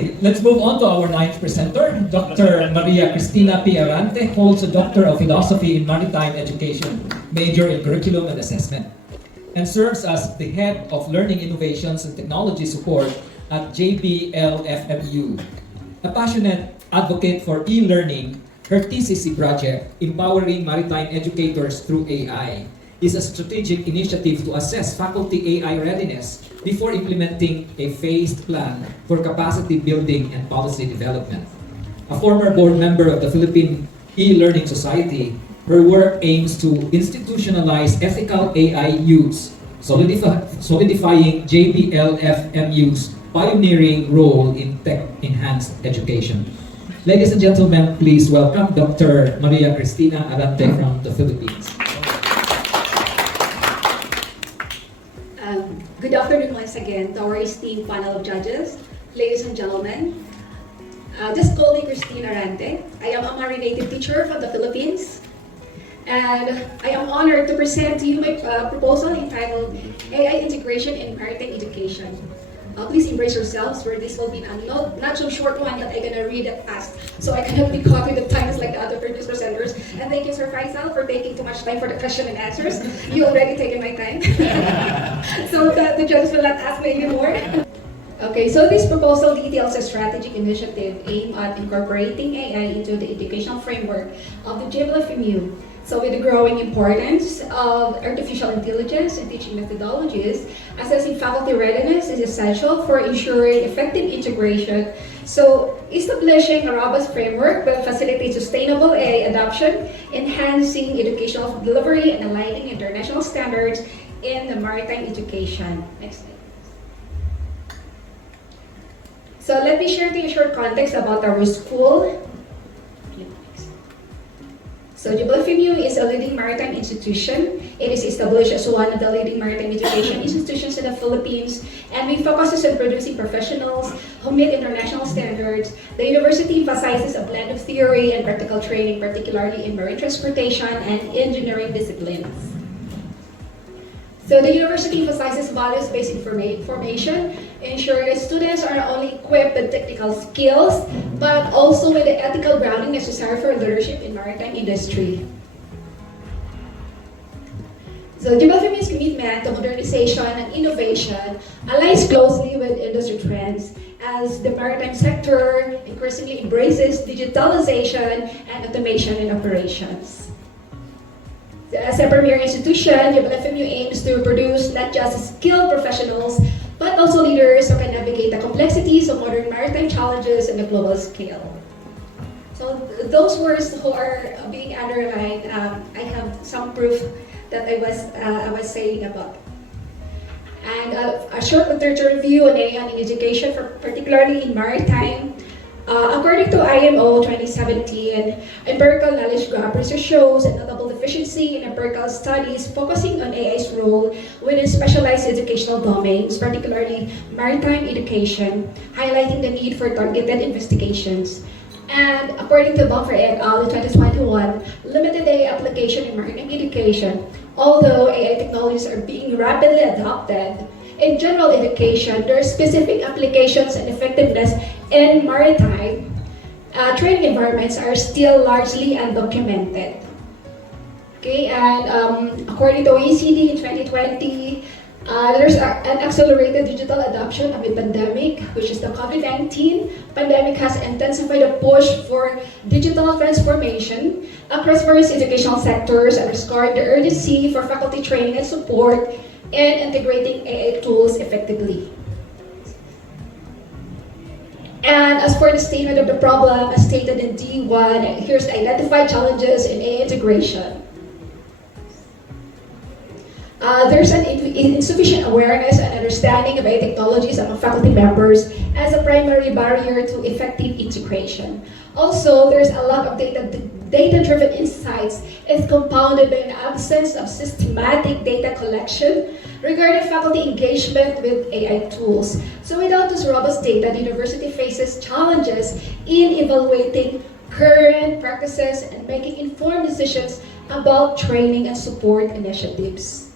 Let's move on to our ninth presenter. Dr. Maria Cristina P. Arante holds a Doctor of Philosophy in Maritime Education, major in Curriculum and Assessment, and serves as the Head of Learning Innovations and Technology Support at JBLFMU. A passionate advocate for e-learning, her TCC project, Empowering Maritime Educators Through AI, is a strategic initiative to assess faculty AI readiness before implementing a phased plan for capacity building and policy development. A former board member of the Philippine E-Learning Society, her work aims to institutionalize ethical AI use, solidifying JBLFMU's pioneering role in tech-enhanced education. Ladies and gentlemen, please welcome Dr. Maria Cristina Arante from the Philippines. Good afternoon once again to our esteemed panel of judges, ladies and gentlemen. Just call me Cristin Arante. I am a marinated teacher from the Philippines, and I am honored to present to you my proposal entitled AI Integration in Maritime Education. Please embrace yourselves, where this will be a not so short one that I'm gonna read it fast, so I cannot be caught with the times like the other previous presenters. And thank you, Sir Faisal, for taking too much time for the question and answers. You already taken my time, so the judges will not ask me anymore. Okay, so this proposal details a strategic initiative aimed at incorporating AI into the educational framework of the JBLFMU. So with the growing importance of artificial intelligence and teaching methodologies, assessing faculty readiness is essential for ensuring effective integration. So establishing a robust framework will facilitate sustainable AI adoption, enhancing educational delivery, and aligning international standards in the maritime education. Next slide. So let me share to you a short context about our school. So JBLFMU is a leading maritime institution. It is established as one of the leading maritime education institutions in the Philippines, and we focus on producing professionals who meet international standards. The university emphasizes a blend of theory and practical training, particularly in marine transportation and engineering disciplines. So the university emphasizes values-based formation, ensuring that students are not only equipped with technical skills, but also with the ethical grounding necessary for leadership in maritime industry. So JBLFMU's commitment to modernization and innovation aligns closely with industry trends as the maritime sector increasingly embraces digitalization and automation in operations. As a premier institution, JBLFMU aims to produce not just skilled professionals, but also leaders who can navigate the complexities of modern maritime challenges on a global scale. So those words who are being underlined, I have some proof that I was saying about. And a short literature review on AI in education, particularly in maritime. According to IMO 2017, empirical knowledge gap research shows a notable deficiency in empirical studies focusing on AI's role within specialized educational domains, particularly maritime education, highlighting the need for targeted investigations. And according to Bumfer et al. In 2021, limited AI application in maritime education, although AI technologies are being rapidly adopted, in general education, there are specific applications and effectiveness in maritime training environments are still largely undocumented. Okay, and according to OECD in 2020, there's an accelerated digital adoption amid pandemic, which is the COVID-19 pandemic has intensified the push for digital transformation across various educational sectors, underscoring the urgency for faculty training and support in integrating AI tools effectively. And as for the statement of the problem, as stated in D1, here's the identified challenges in AI integration. There's an insufficient awareness and understanding of AI technologies among faculty members as a primary barrier to effective integration. Also, there's a lack of data-driven insights is compounded by an absence of systematic data collection regarding faculty engagement with AI tools. So without this robust data, the university faces challenges in evaluating current practices and making informed decisions about training and support initiatives.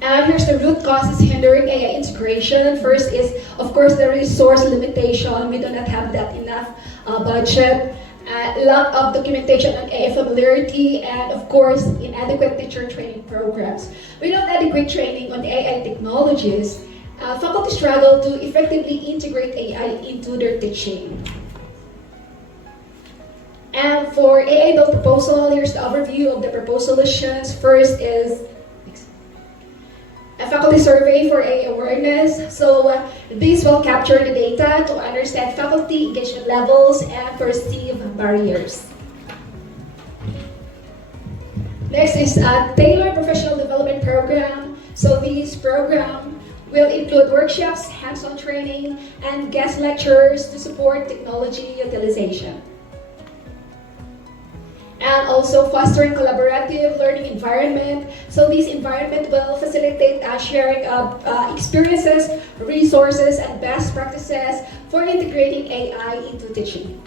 Here's the root causes hindering AI integration. First is, of course, the resource limitation. We do not have that enough budget. Lack of documentation on AI familiarity, and of course, inadequate teacher training programs. Without adequate training on AI technologies, faculty struggle to effectively integrate AI into their teaching. And for AI build proposal, here's the overview of the proposed solutions. First is a faculty survey for AI awareness. So this will capture the data to understand faculty engagement levels and perceive barriers. Next is a tailored professional development program. So this program will include workshops, hands-on training, and guest lectures to support technology utilization. And also fostering collaborative learning environment. So this environment will facilitate sharing of experiences, resources, and best practices for integrating AI into teaching.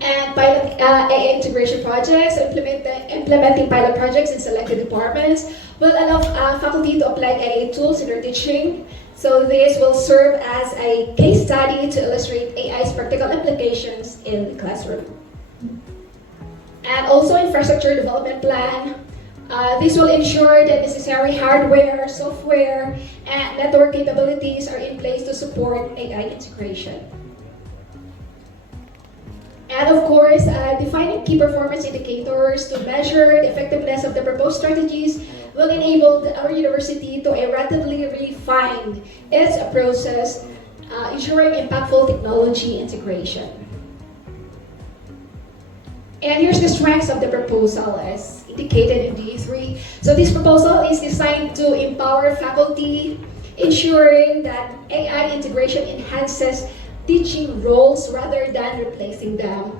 And pilot AI integration projects, implementing pilot projects in selected departments will allow faculty to apply AI tools in their teaching. So this will serve as a case study to illustrate AI's practical applications in the classroom. And also infrastructure development plan. This will ensure that necessary hardware, software, and network capabilities are in place to support AI integration. And of course, defining key performance indicators to measure the effectiveness of the proposed strategies will enable our university to iteratively refine its process, ensuring impactful technology integration. And here's the strengths of the proposal as indicated in D3. So this proposal is designed to empower faculty, ensuring that AI integration enhances teaching roles rather than replacing them.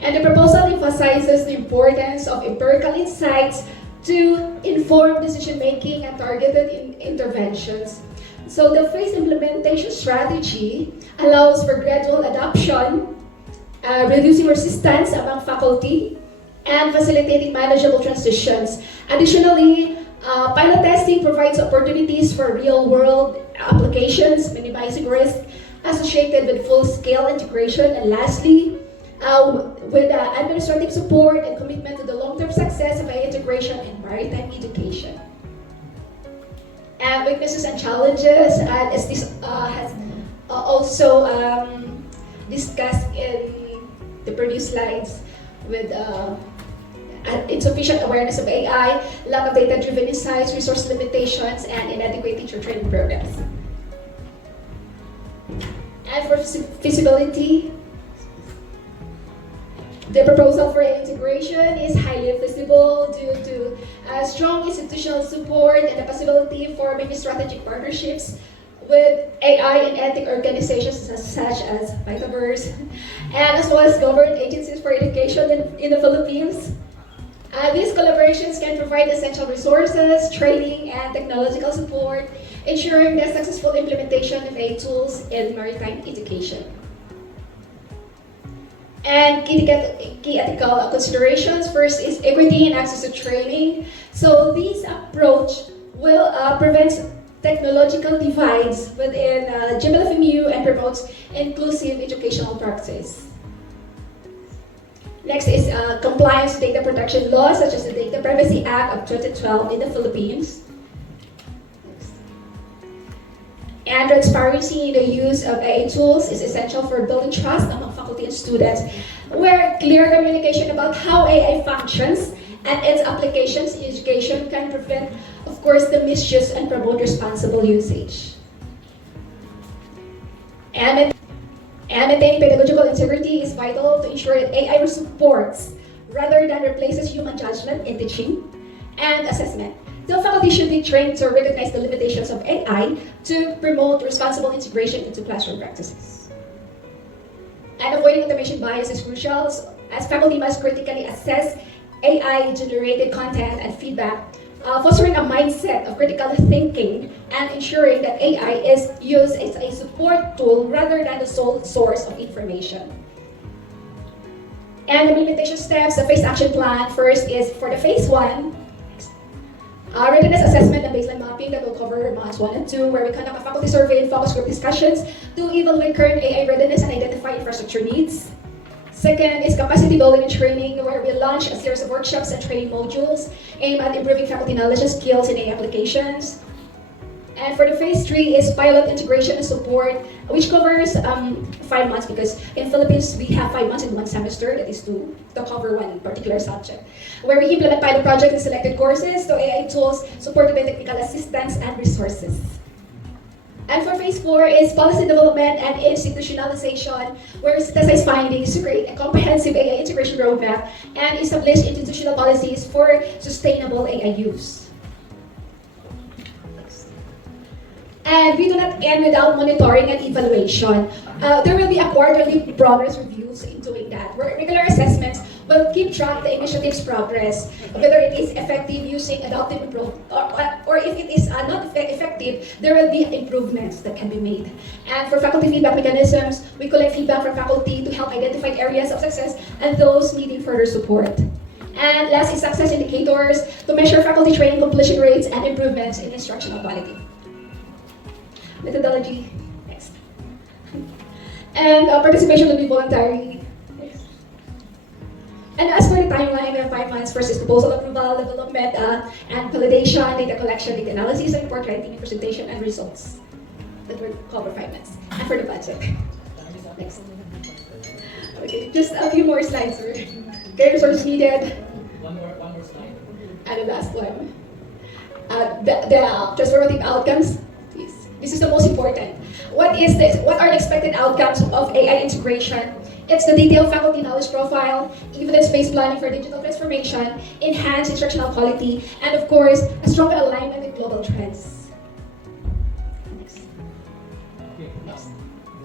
And the proposal emphasizes the importance of empirical insights to inform decision-making and targeted interventions. So the phased implementation strategy allows for gradual adoption, reducing resistance among faculty, and facilitating manageable transitions. Additionally, pilot testing provides opportunities for real-world applications, minimizing risk associated with full-scale integration. And lastly, with administrative support and commitment to the long-term success of AI integration in maritime education. And weaknesses and challenges, as this has also discussed in the previous slides, with insufficient awareness of AI, lack of data-driven insights, resource limitations, and inadequate teacher training programs. And for feasibility, the proposal for integration is highly feasible due to strong institutional support and the possibility for many strategic partnerships with AI and ethic organizations such as Pythaverse, and as well as government agencies for education in the Philippines. These collaborations can provide essential resources, training, and technological support, ensuring the successful implementation of AI tools in maritime education. And key ethical considerations. First is equity and access to training. So this approach will prevent technological divides within GMLFMU and promotes inclusive educational practice. Next is compliance with data protection laws, such as the Data Privacy Act of 2012 in the Philippines. And transparency in the use of AI tools is essential for building trust among faculty and students, where clear communication about how AI functions and its applications in education can prevent, of course, the misuse and promote responsible usage. And maintaining pedagogical integrity is vital to ensure that AI supports rather than replaces human judgment in teaching and assessment. The faculty should be trained to recognize the limitations of AI to promote responsible integration into classroom practices. And avoiding automation bias is crucial, as faculty must critically assess AI-generated content and feedback, fostering a mindset of critical thinking and ensuring that AI is used as a support tool rather than the sole source of information. And the implementation steps, the phased action plan, first is for the phase 1, Readiness assessment and baseline mapping that will cover months 1 and 2, where we conduct a faculty survey and focus group discussions to evaluate current AI readiness and identify infrastructure needs. Second is capacity building and training, where we launch a series of workshops and training modules aimed at improving faculty knowledge and skills in AI applications. And for the phase 3 is pilot integration and support, which covers 5 months, because in Philippines we have 5 months in 1 semester, that is to cover one particular subject, where we implement pilot projects in selected courses, so AI tools supported by technical assistance and resources. And for phase 4 is policy development and institutionalization, where we synthesize findings to create a comprehensive AI integration roadmap and establish institutional policies for sustainable AI use. And we do not end without monitoring and evaluation. There will be a quarterly progress reviews in doing that, where regular assessments will keep track of the initiative's progress, whether it is effective using adaptive approach, or if it is not effective, there will be improvements that can be made. And for faculty feedback mechanisms, we collect feedback from faculty to help identify areas of success and those needing further support. And last is success indicators to measure faculty training completion rates and improvements in instructional quality. Methodology, next. And participation will be voluntary. Next. And as for the timeline, we have 5 months. First is proposal approval, development, and validation, data collection, data analysis, and report writing, presentation, and results. That will cover 5 months. And for the budget. Next. Okay, just a few more slides, sir. Okay, resources needed. One more slide. And the last one. The transformative outcomes. This is the most important. What is this? What are the expected outcomes of AI integration? It's the detailed faculty knowledge profile, evidence-based planning for digital transformation, enhanced instructional quality, and of course, a stronger alignment with global trends. Next. Okay, let's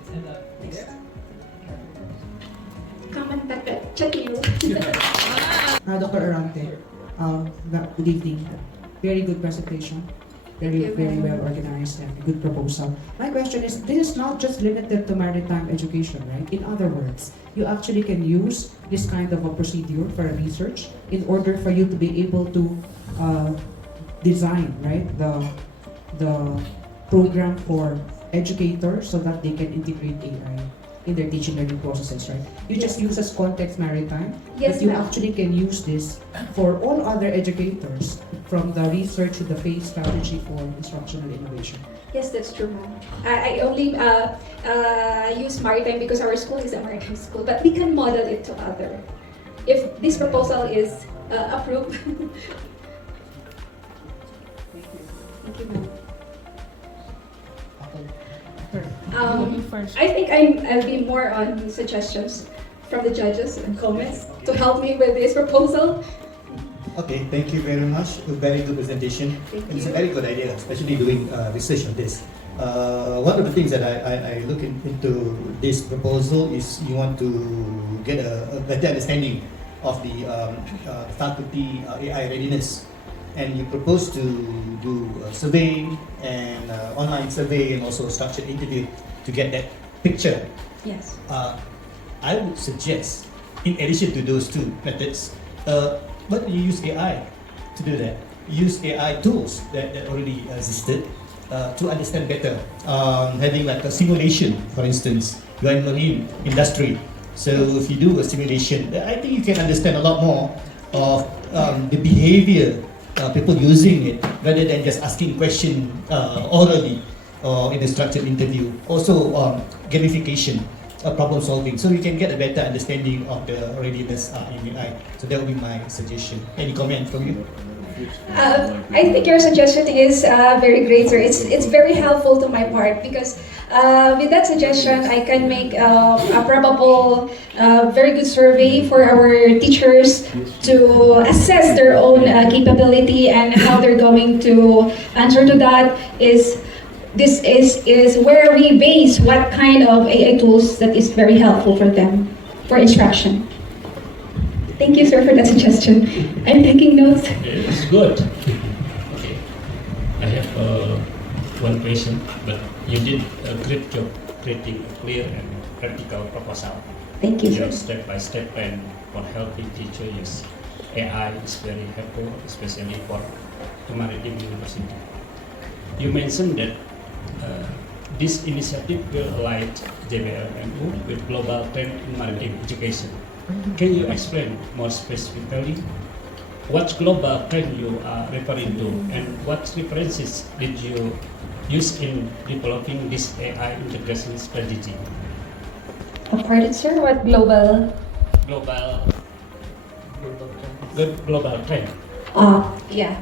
end up there. Comment that, check you. Dr. Arante, good evening. Very good presentation. Very well organized and good proposal. My question is, this is not just limited to maritime education, right? In other words, you actually can use this kind of a procedure for research in order for you to be able to design, right, the program for educators so that they can integrate AI in their teaching learning processes, right? You just use as context maritime, yes, but you actually can use this for all other educators, from the research to the phase strategy for instructional innovation. Yes, that's true, ma'am. I only use maritime because our school is a maritime school, but we can model it to other. If this proposal is approved. Thank you, ma'am. I think I'll be more on suggestions from the judges and comments to help me with this proposal. Okay, thank you very much. A very good presentation. It's a very good idea, especially doing research on this. One of the things that I look into this proposal is you want to get a better understanding of the faculty AI readiness, and you propose to do a survey and online survey and also structured interview to get that picture. Yes. I would suggest, in addition to those two methods, but you use AI to do that. Use AI tools that already existed to understand better. Having like a simulation, for instance, you are in marine industry. So if you do a simulation, I think you can understand a lot more of the behavior people using it, rather than just asking question orally or in a structured interview. Also gamification, problem solving, so you can get a better understanding of the readiness in AI. So that would be my suggestion. Any comment from you? I think your suggestion is very great, sir. It's very helpful to my part, because with that suggestion, I can make a probable, very good survey for our teachers to assess their own capability and how they're going to answer to that. This is where we base what kind of AI tools that is very helpful for them for instruction. Thank you, sir, for that suggestion. I'm taking notes. It's good. Okay. I have one question, but you did a great job creating a clear and practical proposal. Thank you, You know, sir. step by step and for helping teachers use AI is very helpful, especially for the maritime university. You mentioned that this initiative will align JBLMU with global trend in maritime education. Can you explain more specifically what global trend you are referring to and what references did you use in developing this AI integration strategy? Pardon, sir, what global? Global trend. Yeah.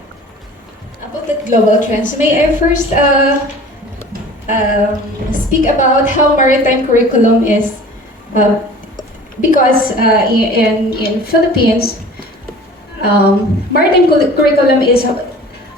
About the global trends, may I first speak about how maritime curriculum is, because in Philippines, maritime curriculum is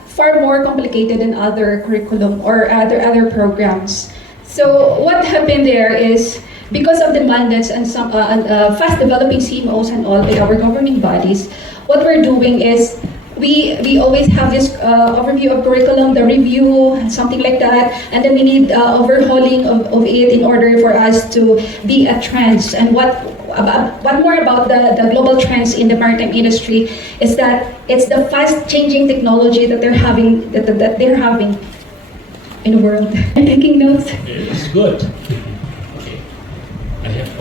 far more complicated than other curriculum or other programs. So what happened there is, because of the mandates and some fast developing CMOs and all by our governing bodies, what we're doing is we always have this overview of curriculum, the review, something like that, and then we need overhauling of it in order for us to be at trends. And what more about the global trends in the maritime industry is that it's the fast changing technology that they're having that they're having in the world. I'm taking notes. It's good. Okay, I have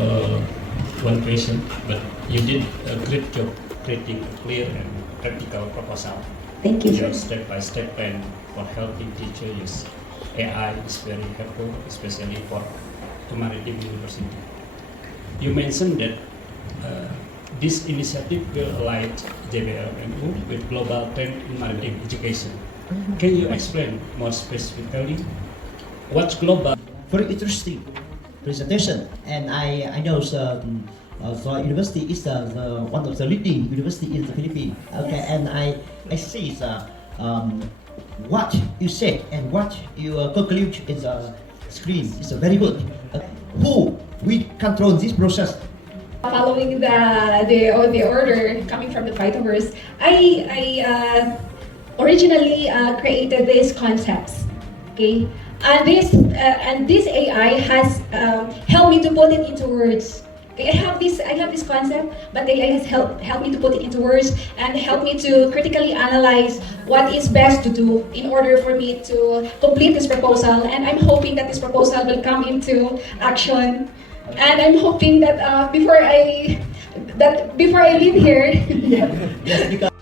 one question, but you did a great job creating a clear and practical proposal. Thank you, Your sir. step-by-step plan for helping teachers use AI is very helpful, especially for the maritime university. You mentioned that this initiative will align JBLMU with global trend in maritime education. Can you explain more specifically what's global? Very interesting presentation, and I know the university is one of the leading university in the Philippines. Okay, and I see what you said and what you conclude in the screen is very good. Who will control this process? Following the order coming from the Pythaverse, I originally created these concepts. Okay, and this AI has helped me to put it into words. Okay, I have this concept, but the AI has helped me to put it into words and helped me to critically analyze what is best to do in order for me to complete this proposal. And I'm hoping that this proposal will come into action. And I'm hoping that before I leave here, Yes, because